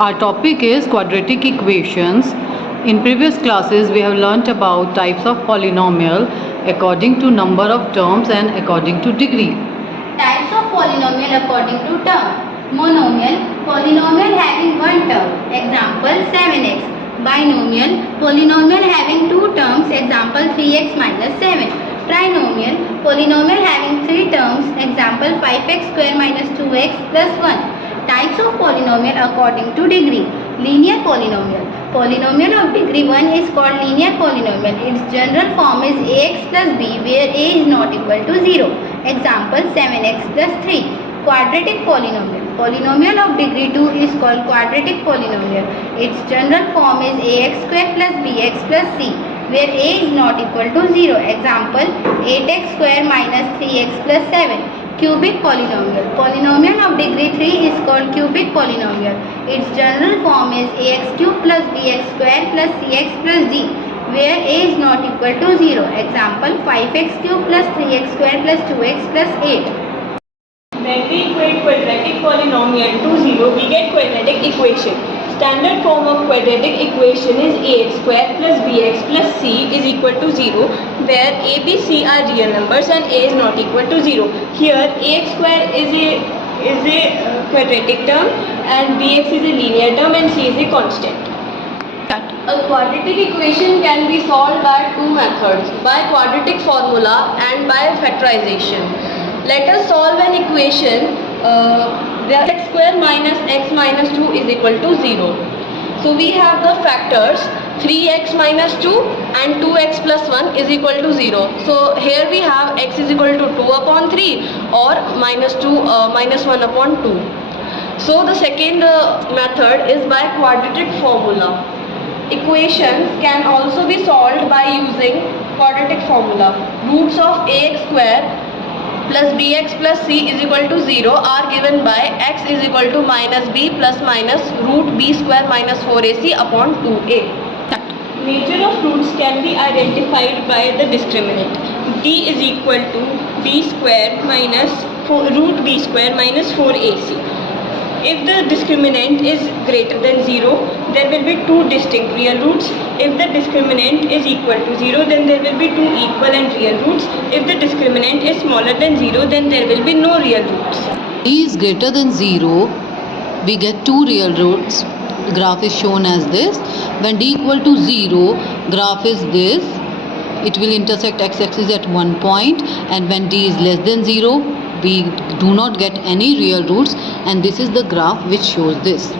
Our topic is quadratic equations. In previous classes we have learnt about types of polynomial according to number of terms and according to degree. Types of polynomial according to term. Monomial, polynomial having one term. Example 7x. Binomial, polynomial having two terms. Example 3x minus 7. Trinomial, polynomial having three terms. Example 5x square minus 2x plus 1. Types of polynomial according to degree. Linear polynomial. Polynomial of degree 1 is called linear polynomial. Its general form is ax plus b where a is not equal to 0. Example 7x plus 3. Quadratic polynomial. Polynomial of degree 2 is called quadratic polynomial. Its general form is ax square plus bx plus c where a is not equal to 0. Example 8x square minus 3x plus 7. Cubic polynomial. Polynomial of degree 3 is called cubic polynomial. Its general form is ax cube plus bx square plus cx plus d where a is not equal to 0. Example 5x cube plus 3x square plus 2x plus 8. When we equate quadratic polynomial to 0, we get quadratic equation. Standard form of quadratic equation is ax square plus bx plus c is equal to 0, where a, b, c are real numbers and a is not equal to 0. Here ax square is a quadratic term and bx is a linear term and c is a constant. A quadratic equation can be solved by two methods, by quadratic formula and by factorization. Let us solve an equation where x square minus x minus 2 is equal to 0. So we have the factors 3x minus 2 and 2x plus 1 is equal to 0. So here we have x is equal to 2 upon 3 or minus 1 upon 2. So the second method is by quadratic formula. Equations can also be solved by using quadratic formula. Roots of ax square plus bx plus c is equal to 0 are given by x is equal to minus b plus minus root b square minus 4ac upon 2a. Nature of roots can be identified by the discriminant. D is equal to b square minus root b square minus 4ac. If the discriminant is greater than 0, there will be two distinct real roots. If the discriminant is equal to 0, then there will be two equal and real roots. If the discriminant is smaller than 0, then there will be no real roots. D is greater than 0, we get two real roots. The graph is shown as this. When D equal to 0, graph is this. It will intersect x-axis at one point, and when D is less than 0, we do not get any real roots, and this is the graph which shows this.